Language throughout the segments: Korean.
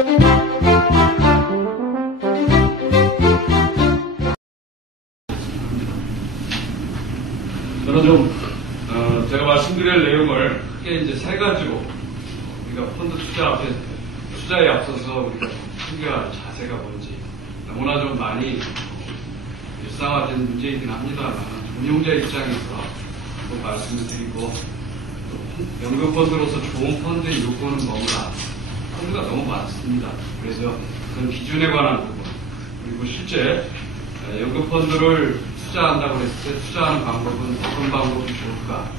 저는 좀 제가 말씀드릴 내용을 크게 이제 세 가지로 우리가 펀드 투자에 앞서서 우리가 챙겨야 할 자세가 뭔지 너무나 좀 많이 일상화된 문제이긴 합니다만 운용자 입장에서 한번 말씀을 드리고 연금펀드로서 좋은 펀드의 요건은 뭔가 펀드가 너무 많습니다. 그래서 그런 기준에 관한 부분 그리고 실제 연금펀드를 투자한다고 했을 때 투자하는 방법은 어떤 방법이 좋을까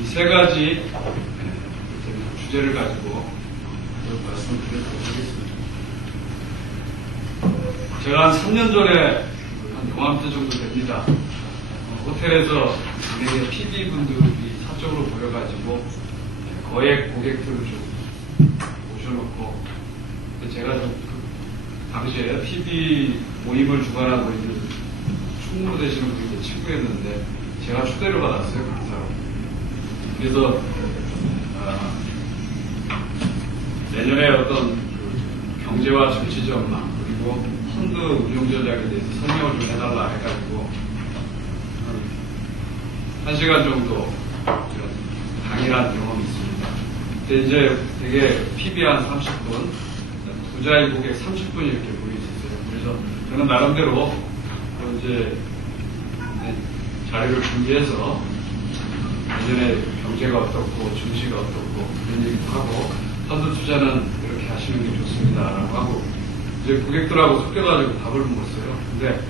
이 세 가지 주제를 가지고 말씀을 드리도록 하겠습니다. 제가 한 3년 전에 한 요맘때 정도 됩니다. 호텔에서 은행의 PB분들이 사적으로 모여가지고 거액 고객들을 좀 모셔놓고 제가 좀 당시에 PB 모임을 주관하고 있는 충무로 되시는 분이 친구였는데 제가 초대를 받았어요. 그 사람. 그래서 내년에 어떤 경제와 정치 전망 그리고 펀드 운용 전략에 대해서 설명을 좀 해달라 해가지고 1시간 정도 강의한 경험이 있습니다. 근데 이제 되게 PB 한 30분, 부자의 고객 30분 이렇게 모여있었어요. 그래서 저는 나름대로 이제 자료를 준비해서 예전에 경제가 어떻고 증시가 어떻고 이런 얘기도 하고 펀드 투자는 이렇게 하시는 게 좋습니다라고 하고 이제 고객들하고 섞여가지고 답을 물었어요. 근데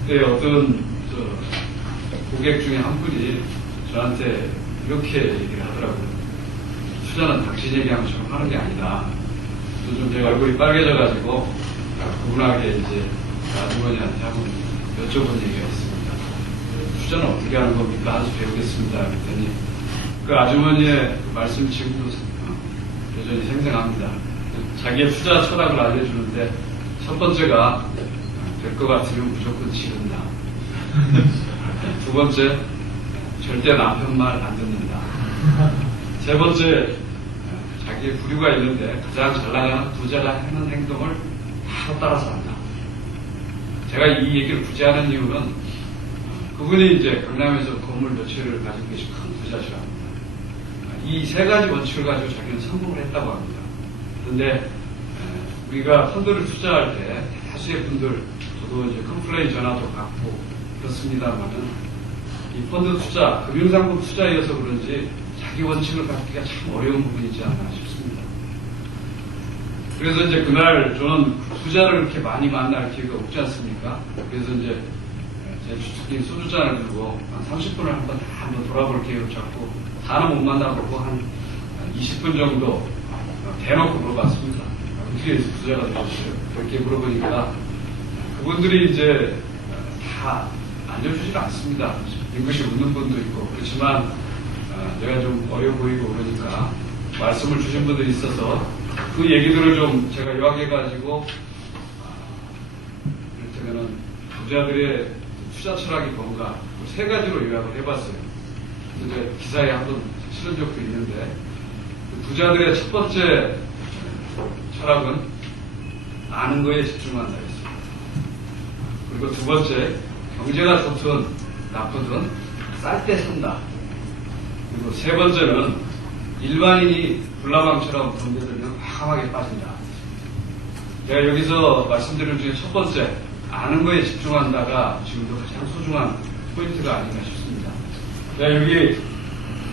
그때 어떤 고객 중에 한 분이 저한테 이렇게 얘기를 하더라고요. 투자는 당신 얘기하면 좀 하는 게 아니다. 좀 제가 얼굴이 빨개져가지고 분하게 이제 아주머니한테 한번 여쭤본 얘기가 있습니다. 투자는 어떻게 하는 겁니까? 아주 배우겠습니다. 그랬더니 그 아주머니의 그 말씀 지금도 여전히 생생합니다. 자기의 투자 철학을 알려주는데 첫 번째가 될 것 같으면 무조건 지른다. 두 번째, 절대 남편 말 안 듣는다. 세 번째, 자기의 부류가 있는데 가장 잘 나가는 부자가 하는 행동을 다 따라서 한다. 제가 이 얘기를 굳이 하는 이유는 그분이 이제 강남에서 건물 몇 채를 가지고 계신 큰 부자시랍니다. 이 세 가지 원칙을 가지고 자기는 성공을 했다고 합니다. 그런데 우리가 펀드를 투자할 때 다수의 분들, 저도 이제 컴플레인 전화도 받고 그렇습니다만은 이 펀드 투자, 금융상품 투자여서 그런지 자기 원칙을 갖기가 참 어려운 부분이 있지 않나 싶습니다. 그래서 이제 그날 저는 투자를 그렇게 많이 만날 기회가 없지 않습니까? 그래서 이제 제 주특기 소주잔을 들고 한 30분을 한번 돌아볼 계획을 잡고 다는 못 만나보고 한 20분 정도 대놓고 물어봤습니다. 어떻게 부자가 되셨어요? 그렇게 물어보니까 그분들이 이제 다 알려주질 않습니다. 빙긋이 웃는 분도 있고 그렇지만 내가 좀 어려 보이고 그러니까 말씀을 주신 분들이 있어서 그 얘기들을 좀 제가 요약해가지고 이를테면은 부자들의 투자 철학이 뭔가 세 가지로 요약을 해봤어요. 이제 기사에 한번 실은 적도 있는데 부자들의 첫 번째 철학은 아는 거에 집중한다 했습니다. 그리고 두 번째 경제가 좋든 나쁘든 쌀 때 산다. 그리고 세 번째는 일반인이 불나방처럼 덤벼들면 과감하게 빠진다. 제가 여기서 말씀드린 중에 첫 번째 아는 거에 집중한다가 지금도 가장 소중한 포인트가 아닌가 싶습니다. 제가 여기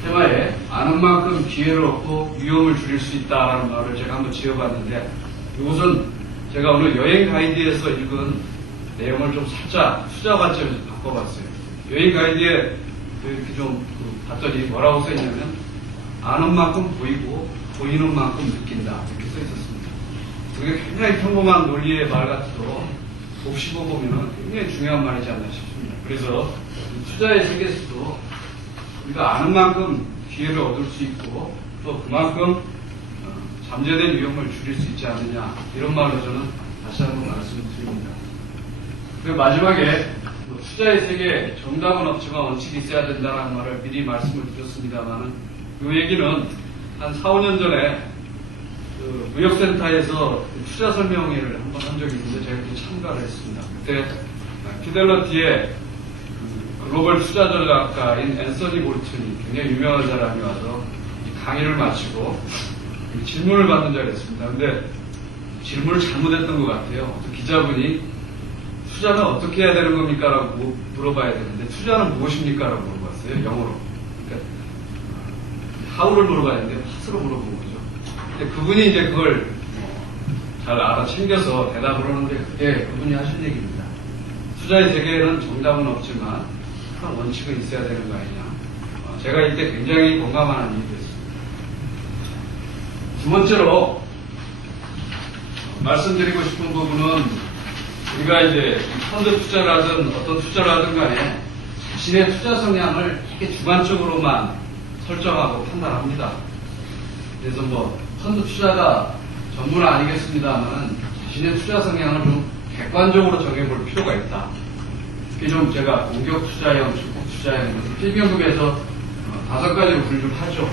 테마에 아는 만큼 기회를 얻고 위험을 줄일 수 있다라는 말을 제가 한번 지어봤는데 이것은 제가 오늘 여행 가이드에서 읽은 내용을 좀 살짝 투자 관점에서 바꿔봤어요. 여행 가이드에 이렇게 좀 봤더니 뭐라고 써있냐면 아는 만큼 보이고 보이는 만큼 느낀다 이렇게 써있었습니다. 그게 굉장히 평범한 논리의 말 같아도 곱씹어 보면 굉장히 중요한 말이지 않나 싶습니다. 그래서 투자의 세계에서도 우리가 아는 만큼 기회를 얻을 수 있고 또 그만큼 잠재된 위험을 줄일 수 있지 않느냐 이런 말로 저는 다시 한번 말씀을 드립니다. 그리고 마지막에 투자의 세계에 정답은 없지만 원칙이 있어야 된다는 말을 미리 말씀을 드렸습니다만은 이 얘기는 한 4, 5년 전에 그 무역센터에서 투자 설명회를 한번 한 적이 있는데 제가 그때 참가를 했습니다. 그때 피델러티의 글로벌 투자 전략가인 앤서니 볼튼이 굉장히 유명한 사람이 와서 강의를 마치고 질문을 받는 자리였습니다. 근데 질문을 잘못했던 것 같아요. 기자분이 투자는 어떻게 해야 되는 겁니까? 라고 물어봐야 되는데 투자는 무엇입니까? 라고 물어봤어요. 영어로. 그러니까 how를 물어봐야 되는데 what으로 물어본 거죠. 근데 그분이 이제 그걸 잘 알아 챙겨서 대답을 하는데 그게 그분이 하신 얘기입니다. 투자의 세계에는 정답은 없지만 한 원칙은 있어야 되는 거 아니냐. 제가 이때 굉장히 공감하는 얘기였습니다. 두 번째로 말씀드리고 싶은 부분은 우리가 이제 펀드 투자라든 어떤 투자라든 간에 자신의 투자 성향을 이렇게 주관적으로만 설정하고 판단합니다. 그래서 뭐 펀드 투자가 전부는 아니겠습니다만 자신의 투자 성향을 좀 객관적으로 정해볼 필요가 있다. 특히 좀 제가 공격 투자형, 주폭 투자형, 필경급에서 5가지로 분류를 하죠.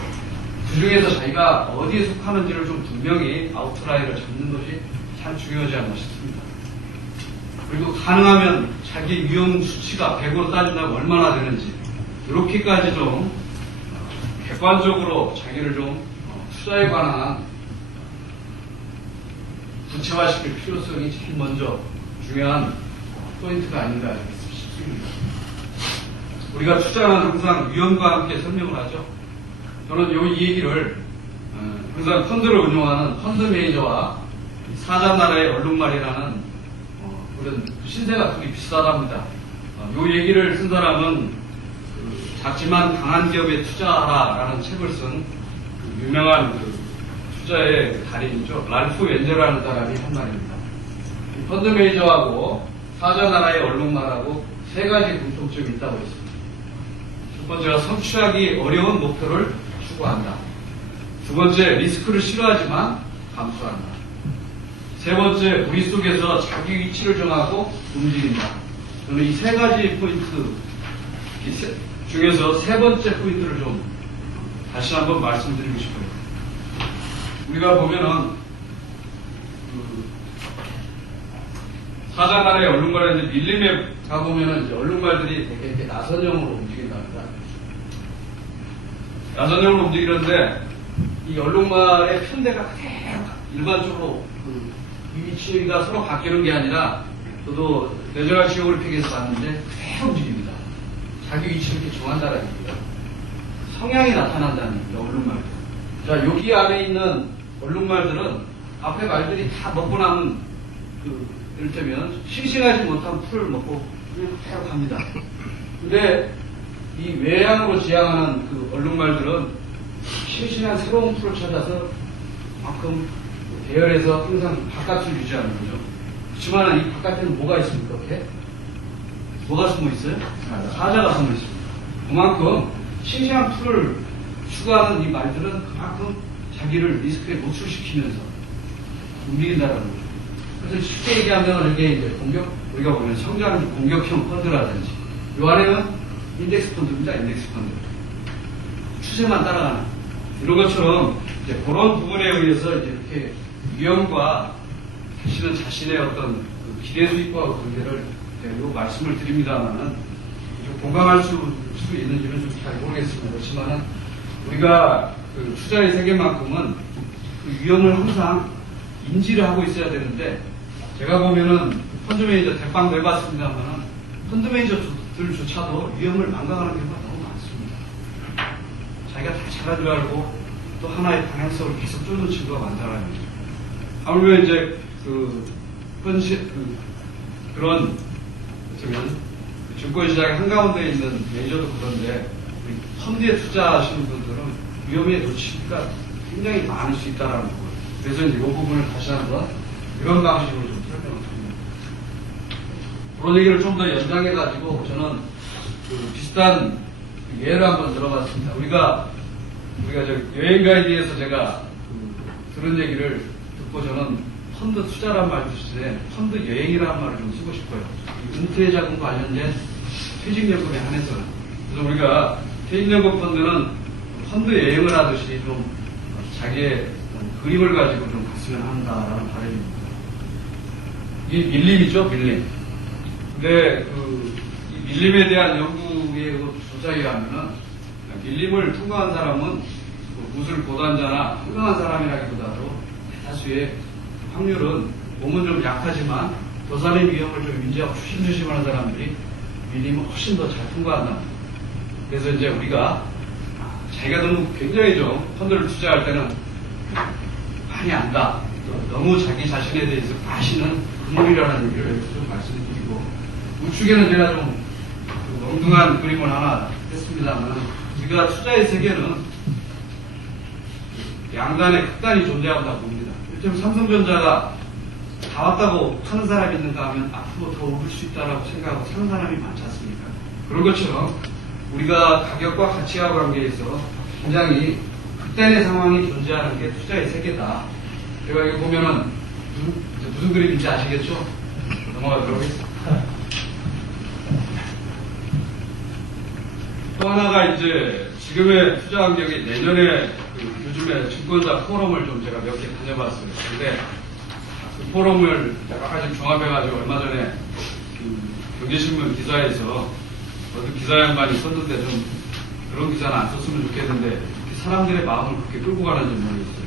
그 중에서 자기가 어디에 속하는지를 좀 분명히 아웃라인을 잡는 것이 참 중요하지 않나 싶습니다. 그리고 가능하면 자기 위험 수치가 100으로 따진다면 얼마나 되는지 이렇게까지 좀 객관적으로 자기를 좀 투자에 관한 구체화시킬 필요성이 제일 먼저 중요한 포인트가 아닌가 싶습니다. 우리가 투자는 항상 위험과 함께 설명을 하죠. 저는 이 얘기를 항상 펀드를 운용하는 펀드 매니저와 사자나라의 얼룩말이라는 그런 신세가 둘이 비슷하답니다. 이 얘기를 쓴 사람은 작지만 강한 기업에 투자하라라는 책을 쓴 유명한 투자의 달인이죠. 랄프 웬저라는 사람이 한 말입니다. 펀드 매니저하고 사자나라의 얼룩말하고 3가지 공통점이 있다고 했습니다. 첫 번째가 성취하기 어려운 목표를 추구한다. 두 번째, 리스크를 싫어하지만 감수한다. 세 번째, 우리 속에서 자기 위치를 정하고 움직인다. 저는 이 3가지 포인트 중에서 3번째 포인트를 좀 다시 한번 말씀드리고 싶어요. 우리가 보면은 사자나라의 얼룩말인데 밀림에 가보면은 이제 얼룩말들이 되게 이렇게 나선형으로 움직인답니다. 나선형으로 움직이는데 이 얼룩말의 편대가 그대로 일반적으로 이 위치가 서로 바뀌는 게 아니라 저도 내셔널 지오그래픽에서 봤는데 그대로 움직입니다. 자기 위치를 이렇게 정한다는 얘기예요. 성향이 나타난다는 얘기예요. 얼룩말. 자, 여기 안에 있는 얼룩말들은 앞에 말들이 다 먹고 남은 이를테면 싱싱하지 못한 풀을 먹고 그대로 갑니다. 근데 이 외양으로 지향하는 그 얼룩말들은 싱싱한 새로운 풀을 찾아서 그만큼 대열에서 항상 바깥을 유지하는 거죠. 그렇지만 이 바깥에는 뭐가 있습니까? 이렇게? 뭐가 숨어 있어요? 사자가 숨어 있습니다. 그만큼 싱싱한 풀을 추구하는 이 말들은 그만큼 자기를 리스크에 노출시키면서 움직인다는 거죠. 그래서 쉽게 얘기하면 이게 이제 우리가 보면 성장 공격형 펀드라든지, 이 안에는 인덱스 펀드입니다. 인덱스 펀드. 추세만 따라가는. 이런 것처럼 이제 그런 부분에 의해서 이제 이렇게 위험과 자신의 어떤 기대 수익과 관계를 말씀을 드립니다만은 공감할 수 있는지는 좀 잘 모르겠습니다. 그렇지만은 우리가 그 투자의 세계만큼은 그 위험을 항상 인지를 하고 있어야 되는데, 제가 보면은 펀드 매니저 대빵 내봤습니다만은 펀드 매니저들조차도 위험을 망각하는 경우가 너무 많습니다. 자기가 다 잘한 줄 알고 또 하나의 방향성을 계속 쫓는 친구가 많다라는 거죠. 아무래도 이제 그런 어쩌면 증권시장의 한가운데 있는 매니저도 그런데 우리 펀드에 투자하시는 분들은 위험에 놓치기가 굉장히 많을 수 있다는 거예요. 그래서 이제 이 부분을 다시 한번 이런 방식으로 좀 설명을 드립니다. 그런 얘기를 좀 더 연장해가지고 저는 비슷한 예를 한번 들어봤습니다. 우리가 저 여행 가이드에서 제가 들은 얘기를 듣고 저는 펀드 투자란 말 주시는데 펀드 여행이라는 말을 좀 쓰고 싶어요. 은퇴 자금 관련된 퇴직연금에 한해서는. 그래서 우리가 퇴직연금 펀드는 펀드 여행을 하듯이 좀 자기의 그림을 가지고 좀 갔으면 한다라는 바람입니다. 이 밀림이죠, 밀림. 근데 이 밀림에 대한 연구의 조사에 의하면은 밀림을 통과한 사람은 무술 고단자나 훌륭한 사람이라기보다도 대다수의 확률은 몸은 좀 약하지만 도산의 위험을 좀 인지하고 조심조심하는 사람들이 밀림을 훨씬 더 잘 통과한다. 그래서 이제 우리가 자기가 너무 굉장히 좀 펀드를 투자할 때는 많이 안다. 너무 자기 자신에 대해서 아시는 그물이라는 얘기를 좀 말씀드리고, 우측에는 제가 좀 엉뚱한 그림을 하나 했습니다만, 우리가 투자의 세계는 양단의 극단이 존재한다고 봅니다. 일단 삼성전자가 다 왔다고 하는 사람이 있는가 하면 앞으로 더 오를 수 있다고 생각하고 사는 사람이 많지 않습니까? 그런 것처럼 우리가 가격과 가치와 관계에서 굉장히 극단의 상황이 존재하는 게 투자의 세계다. 제가 여기 보면은 무슨 그림인지 아시겠죠? 넘어가도록 하겠습니다. 또 하나가 이제 지금의 투자 환경이 내년에 요즘에 증권사 포럼을 좀 제가 몇 개 다녀봤어요. 근데 그 포럼을 여러 가지 종합해가지고 얼마 전에 경제신문 기사에서 어떤 기사 양반이 썼는데 좀 그런 기사는 안 썼으면 좋겠는데 사람들의 마음을 그렇게 끌고 가는지 모르겠어요.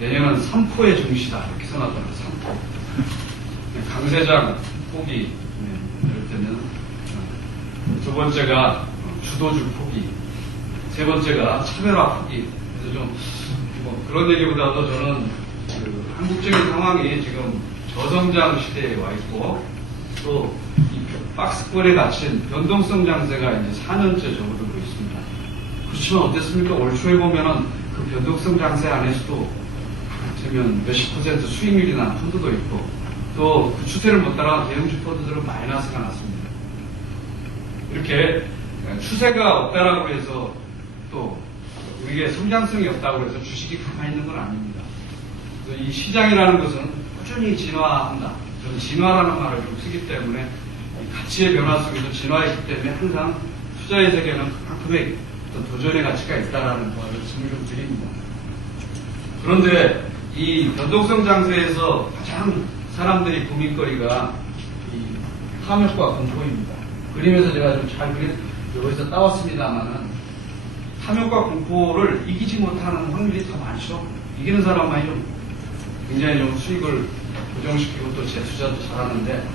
내년은 3포의 증시다 이렇게 써놨더라고요. 3포. 강세장 포기 이럴 때는 두 번째가 주도주 포기, 세 번째가 차별화 포기. 그래서 좀 그런 얘기보다도 저는 한국적인 상황이 지금 저성장 시대에 와 있고 또 이 박스권에 갇힌 변동성 장세가 이제 4년째 접어들고 있습니다. 그렇지만 어땠습니까? 올 초에 보면은 그 변동성 장세 안에서도 되면 몇십 % 수익률이 난 펀드도 있고 또 그 추세를 못 따라간 대형주 펀드들은 마이너스가 났습니다. 이렇게 추세가 없다라고 해서 또 우리의 성장성이 없다고 해서 주식이 가만히 있는 건 아닙니다. 그래서 이 시장이라는 것은 꾸준히 진화한다. 저는 진화라는 말을 좀 쓰기 때문에 가치의 변화 속에서 진화했기 때문에 항상 투자의 세계는 그만큼의 어떤 도전의 가치가 있다라는 말씀을 좀 드립니다. 그런데 이 변동성 장세에서 가장 사람들이 고민거리가 이 탐욕과 공포입니다. 그림에서 제가 좀 잘 여기서 따왔습니다만은 탐욕과 공포를 이기지 못하는 확률이 더 많죠. 이기는 사람만이 좀 굉장히 좀 수익을 고정시키고 또 재투자도 잘하는데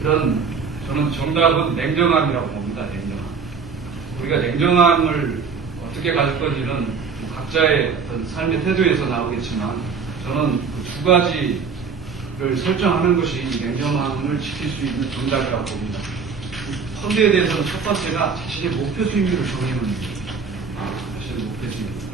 이런 저는 정답은 냉정함이라고 봅니다. 냉정함. 우리가 냉정함을 어떻게 가질 건지는 각자의 어떤 삶의 태도에서 나오겠지만 저는 그 두 가지를 설정하는 것이 냉정함을 지킬 수 있는 정답이라고 봅니다. 펀드에 대해서는 첫 번째가 자신의 목표 수익률을 정해놓는 거예요. 자신의 목표 수익률.